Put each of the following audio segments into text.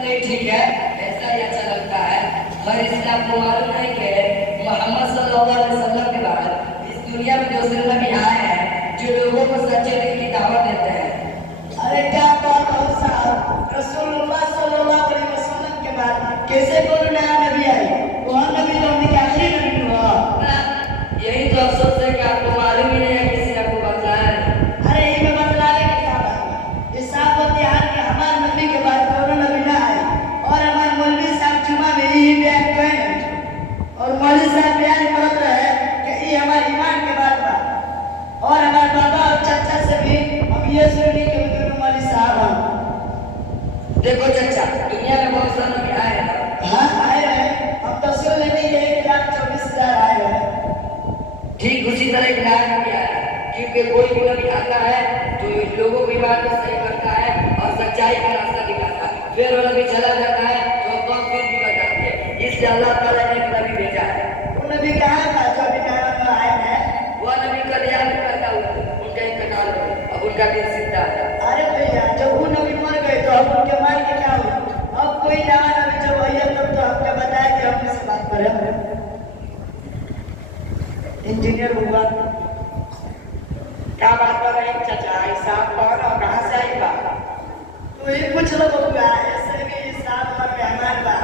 नहीं ठीक है, ऐसा ही अच्छा लगता है। और इसलिए आपको मालूम है कि मोहम्मद सल्लल्लाहु अलैहि वसल्लम के बाद इस दुनिया में दूसरे नबी आए हैं जो लोगों को सच्चे दिन की दावत देते हैं। अरे क्या बात है साहब, रसूलुल्लाह सल्लल्लाहु अलैहि वसल्लम के बाद कैसे कोई नया नबी आई? कौन नबी तो हमने क्या आखिरी नबी हुआ? यही तो अफसोस है कि आपको मालूम ही नहीं है, किसी ने आपको बताया नहीं। अरे ये में बतलाने की क्या बात है? ये साहब बोलते हैं कि हमारे नबी के बाद कोई नबी ना आए, और हमारे मौलवी साहब जुमा में यही बयान करें, और मौलवी साहब बयान करते रहे कि ये हमारे ईमान के बाद था, और हमारे बाबा और चाचा से भी हम ये सुनने के लिए मौलवी साहब हम देखो चचा, दुनिया में बहुत सारे नबी आए हैं। हाँ आए हैं, हम तो सुन लेते हैं 1,24,000 आए हैं। ठीक उसी तरह एक नया नबी आया है, क्योंकि कोई भी नबी आता है तो लोगों को ईमान में सही करता है और सच्चाई का रास्ता दिखाता है। फिर वो नबी चला जाता है तो कौम फिर बिगड़ जाती है। इसलिए अल्लाह ताला ने एक नबी भेजा है। वो नबी कहाँ था जो अभी कयामत में आए हैं? वह नबी कल्याण में पैदा हुए थे, उनका इंतकाल हो गया, अब उनका दिन सीधा है। अरे भैया, जब वो नबी मर गए तो अब उनके मार के क्या हुआ? अब कोई नया नबी जब आया तब तो हमने बताया कि हम इससे बात करें। इंजीनियर हुआ क्या बात कर रहे हैं चाचा? साहब कौन और कहाँ से आई बा? तो ये कुछ लोग होगा ऐसे भी साहब का मेहमान बा,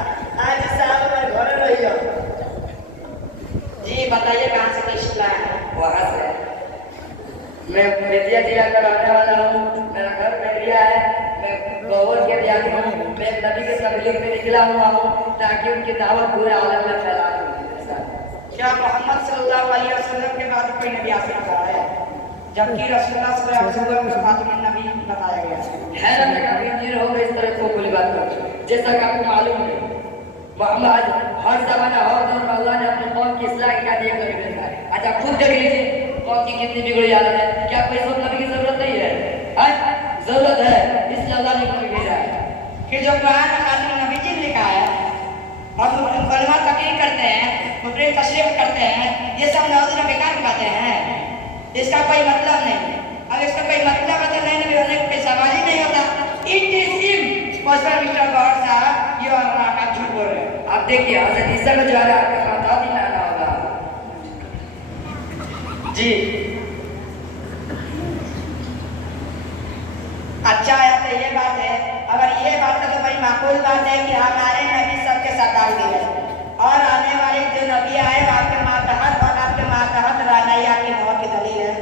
आज साहब हमारे घर रही हो। जी बताइए कहाँ से तशरीफ लाए हैं? वहाँ से मैं बेतिया जिला का रहने वाला हूँ, मेरा घर बेतिया है, मैं गौर के दियानी हूँ। मैं एक नबी के तबलीग में निकला हुआ हूँ ताकि उनकी दावत पूरे आलम में फैला दूँ। क्या मोहम्मद सल्लल्लाहु अलैहि वसल्लम के बाद कोई नबी आ सकता है? जबकि रसूलुल्लाह सल्लल्लाहु अलैहि वसल्लम के बाद में नबी बताया गया है। ना मैं कभी इंजीनियर हो गए इस तरह को खुली बात कर, जैसा कि आपको मालूम है मोहम्मद हर जमाना हर दौर में अल्लाह ने अपने कौम की इस्लाह के लिए एक नबी भेजा है। अच्छा खुद देख लीजिए कौम की कितनी बिगड़ी हालत है। क्या कोई सब नबी की जरूरत नहीं है? जरूरत है, इसलिए अल्लाह ने नबी भेजा है। कि जो कुरान में खातिर नबी जी लिखा है, हम उलमा तकरीर करते हैं, मुफरी तशरीफ करते हैं, ये सब नौज़ बेकार बातें हैं, इसका कोई मतलब नहीं। अब इसका कोई मतलब है तो नहीं होने का सवाल ही नहीं होता। It is same question mister Gaur साहब, ये आप झूठ बोल रहे हैं। आप देखिए हज़रत ईसा का जो है आपका माता भी लाना होगा। जी अच्छा है, तो ये बात है, अगर ये बात है तो बड़ी माकूल बात है कि हमारे नबी सबके सकाल दिए और आने वाले जो नबी आए आपके मातहत और आपके मातहत रानाइया की मौत की दलील है।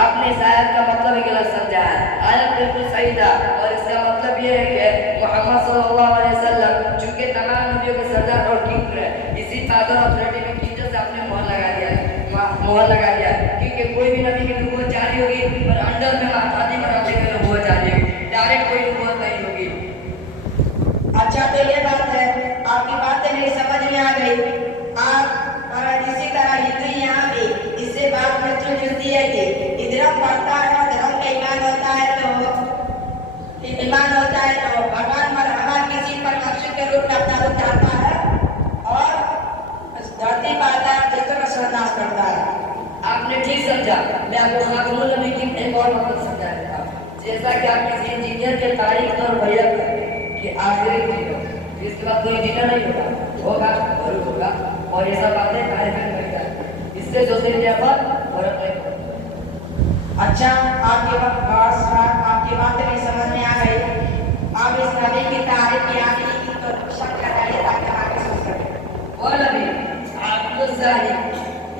आपने इस आयत का मतलब ही गलत समझा है। आयत बिल्कुल सही था और इसका मतलब ये है कि मोहम्मद सल्लल्लाहु अलैहि वसल्लम चूंकि तमाम नबियों के सरदार और किंग है, इसी पावर अथॉरिटी में कीचड़ से आपने मोहर लगा दिया क्योंकि कोई भी नबी की नबूवत जारी होगी और अंडर में मातादी मराठे की नबूवत जारी होगी, डायरेक्ट कोई नबूवत नहीं होगी। अच्छा तो ये बात है, आपकी बातें मेरी समझ में आ गई। आप और इसी तरह हिंदू यहाँ भी इससे बात मिलती जुलती है कि इधर पढ़ता है और धर्म का ईमान होता है तो भगवान मरहमान किसी पर मनुष्य के रूप में अपना रूप डालता है और धरती पर आता है जगत का सर्वनाश करता है। आपने ठीक समझा। मैं आपको खातमुन नबी की एक और मतलब समझा देता हूँ। जैसा कि आप किसी इंजीनियर के तारीख और भैया कि आखिरी दिन हो, इसके बाद कोई इंजीनियर नहीं होगा जरूर होगा, और ये सब बातें कार्यक्रम में जाती, इससे जो से पर फर्क नहीं पड़ता। अच्छा आपकी बात मेरी समझ में आ गई। आप इस नबी की तारीफ की आखिरी तो शक लगाइए ताकि आगे सुन सकें। और नबी आपको साहिब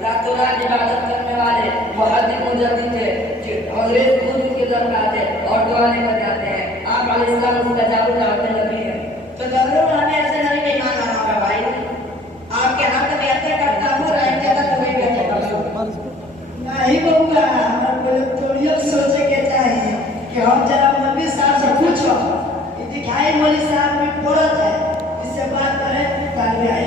रातों रात इबादत करने वाले मुहद्दिस मुजद्दिद थे, अंग्रेज खुद उनके दर पे आते और दुआ लेकर जाते हैं। आप अलैहिस्सलाम उसका जाबुल आपके नबी है, तो जरूर हमें ऐसे नबी पे ईमान लाना होगा भाई। आपके हाथ में बेहतर करता हूँ रहेंगे तक कोई बेहतर कर नहीं होगा। हमारे थोड़ी सोचे के चाहिए कि हम जरा मौलवी साहब से पूछो, दिखाई मौलवी साहब में बोलत है, इससे बात करें तालिब आए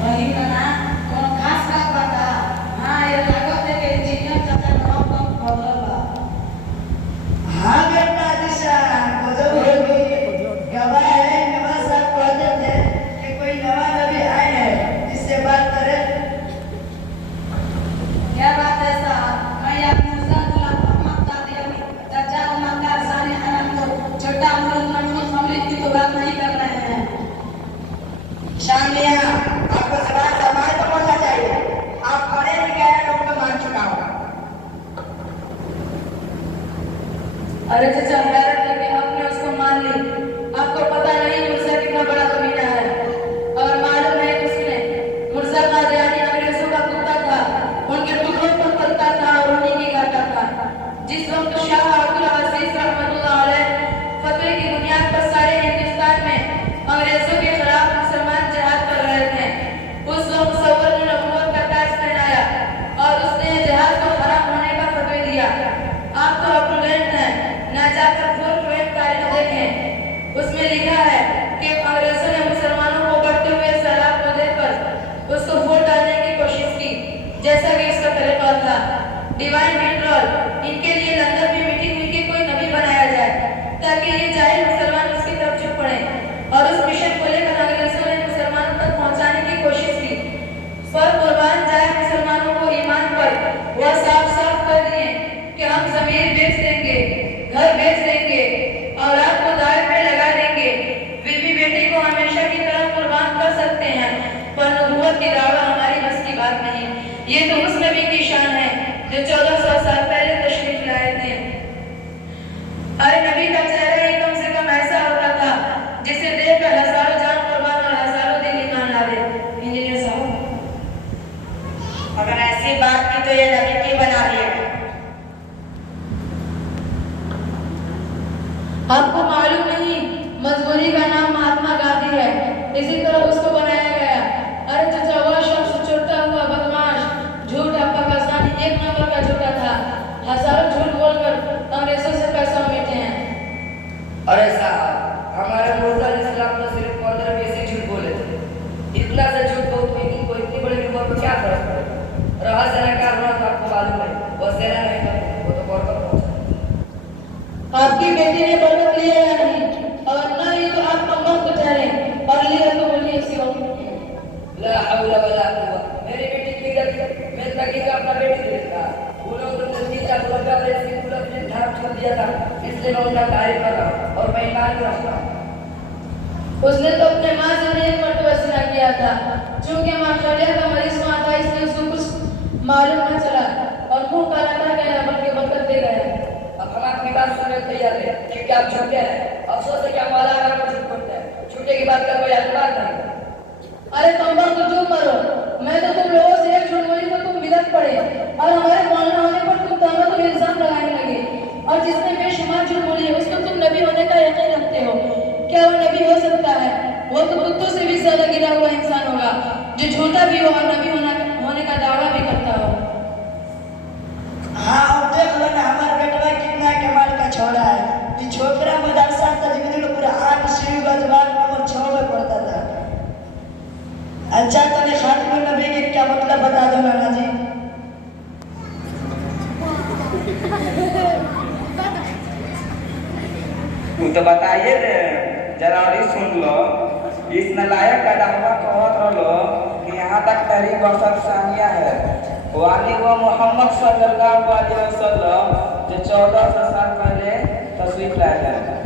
वही ना तो खास बात बता। हाँ ये लागत है कि इंजीनियर चाचा नाम कम बदलवा। हाँ बेटा दिशा बदल होगी गवाह है। नवाज साहब कहते थे कि कोई नवा नबी आए हैं, इससे बात करें। क्या बात है साहब? मैं या मूसा गुलाम मोहम्मद कादियानी चाचा उमर का सानी अनंत छोटा उम्र ارے صاحب ہمارے مرزا علیہ السلام تو صرف 15-20 ہی جھوٹ بولے تھے. اتنا سے جھوٹ بہت ان کو اتنی بڑی رپورٹ کو کیا فرق پڑے؟ رہا سینا کار رہا تو آپ کو معلوم ہے وہ سینا نہیں کرتے وہ تو کور پر پہنچا. آپ کی بیٹی نے برکت لیا یا نہیں؟ اور نہ ہی تو آپ کمبخت کو ٹھہرے اور لیا تو بولیے اسی وقت. لا حول ولا قوة. میری بیٹی کی غلطی میں تاکہ کا اپنا بیٹی دیکھتا انہوں نے زندگی کا بلکہ اور اس کی پورا اپنے دھارم چھوڑ دیا تھا اس لیے میں ان کا تعریف کر رہا ہوں اور میں ایمان بھی رکھتا ہوں. اس نے تو اپنے ماں سے ایک مرتبہ زنا کیا تھا چونکہ ماں خالیہ کا مریض وہاں تھا اس لیے اس کو کچھ معلوم نہ چلا اور منہ کالا نہ گیا بلکہ برکت دے گیا. اب ہم آپ کی بات سننے تیار ہیں کیونکہ آپ جھوٹے ہیں. افسوس ہے کہ ہم والا اگر جھوٹ بولتے ہیں جھوٹے کی بات کا کوئی اعتبار نہیں. ارے کمبخت تو چپ مرو. میں تو تم لوگوں سے ایک جھوٹ بولی تو تم بدعت پڑے اور ہمارے مولانا ہونے پر تم تہمت اور الزام لگانے لگے اور جس نے بے شمار جھوٹ بولی ہے اس کو تم نبی ہونے کا یقین رکھتے ہو. کیا وہ نبی ہو سکتا ہے؟ وہ تو کتوں سے بھی زیادہ گرا ہوا انسان ہوگا جو جھوٹا بھی ہو اور نبی ہونے کا دعویٰ بھی کرتا ہو. ہاں اب دیکھ لو نا ہمارا بیٹا کتنا کمال کا چھوڑا ہے. یہ چھوکرا مدرسہ تجوید القرآن شریف ازبار نمبر 6 میں پڑھتا تھا. اچھا تو یہ خاتم النبی کے کیا مطلب بتا دو نانا جی. تو بتائیے ذرا اور سن لو. اس نلائق کا دعویٰ کہت رہو کہ یہاں تک تحریک بسط ثانیہ ہے والی وہ محمد صلی اللہ علیہ وسلم جو 1400 سال پہلے تشریف لائے ہیں.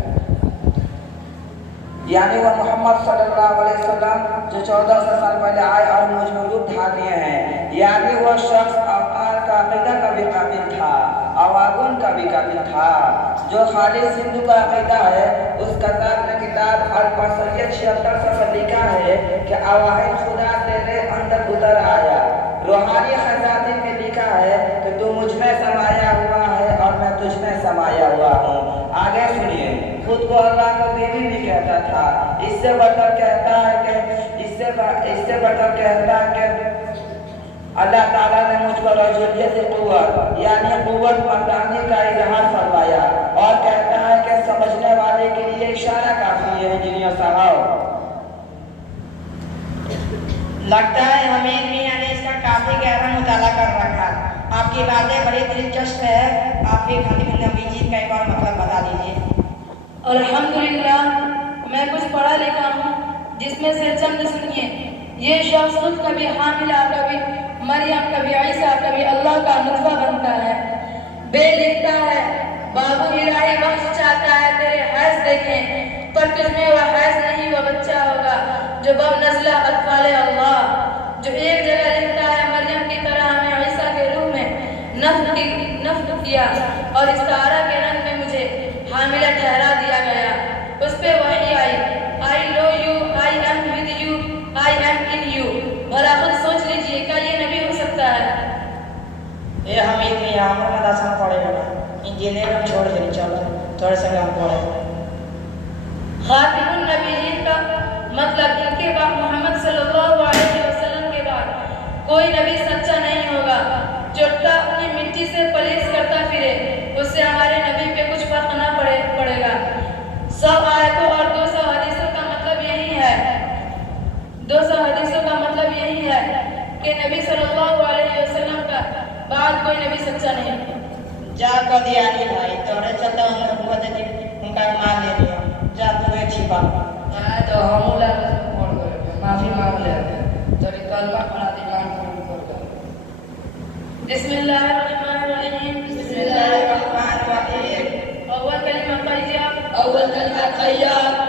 یعنی وہ محمد صلی اللہ علیہ وسلم جو 1400 سال پہلے آئے اور مجھ میں روپ دھار لیے ہیں. یعنی وہ شخص افعال کا عقیدہ کا بھی قابل تھا اواگن کا بھی قابل تھا. جو خالص ہندو کا عقیدہ ہے اس کتاب نے کتاب البصریت 76 پر لکھا ہے کہ اواہد خدا تیرے اندر اتر آیا. روحانی خزانے میں لکھا ہے کہ تو مجھ میں سمایا ہوا ہے اور میں تجھ میں سمایا ہوا ہوں. آگے سنیے. خود کو اللہ کا بیوی بھی کہتا تھا. اس سے بڑھ کر کہتا ہے کہ اللہ تعالیٰ نے مجھ پر رجولیت قوت یعنی قوت مردانی کا اظہار فرمایا اور کہتا ہے کہ سمجھنے والے کے لیے اشارہ کافی ہے. انجینئر صاحب لگتا ہے حمید میاں نے اس کا کافی گہرا مطالعہ کر رکھا. آپ کی باتیں بڑی دلچسپ ہے. آپ بھی خاتم النبی جی کا ایک اور مطلب بتا دیجیے. الحمدللہ میں کچھ پڑھا لکھا ہوں جس میں سے چند سنیے. یہ شخص خود کبھی حاملہ کبھی مریم کبھی عیسیٰ کبھی اللہ کا نطفہ بنتا ہے. بے لکھتا ہے بابو الہی بخش چاہتا ہے تیرے حیض دیکھیں پر تجھ میں وہ حیض نہیں وہ بچہ ہوگا جو بب نزلہ اطفال اللہ. جو ایک جگہ لکھتا ہے مریم کی طرح ہمیں عیسیٰ کے روح میں نفخ کیا اور استعارہ کے رنگ میں مجھے حاملہ ٹھہرا دیا گیا. اس پہ وحی آئی I know you, I am with you, I am in you. بھلا خود سوچ لیجئے کیا یہ نبی ہو سکتا ہے؟ اے حمید میاں ہمیں مدرسہ میں پڑھے گا نا. انجینئر ہم چھوڑ دیں چلو تھوڑے سے ہم پڑھے. خاتم النبیین کا مطلب ان کے بعد محمد صلی اللہ علیہ وسلم کے بعد کوئی نبی سچا نہیں ہوگا. چٹا اپنی مٹی سے پلیس کرتا پھرے اس سے ہمارے نبی پہ کچھ فرق نہ پڑے گا. 100 آیتوں اور 200 حدیثوں کا مطلب یہی ہے 200 حدیثوں کا مطلب یہی ہے کہ نبی صلی اللہ علیہ وسلم کا بعد کوئی نبی سچا نہیں. جا کو دیا نہیں بھائی توڑے چلتا ہوں ان کا مان لے لیا. جا تمہیں چھپا. تو ہم معافی مانگ لے تیری کلمہ پڑھا دی مان قبول کر دے. بسم اللہ الرحمن الرحیم. بسم اللہ الرحمن الرحیم. اول کلمہ قیام اول کلمہ قیام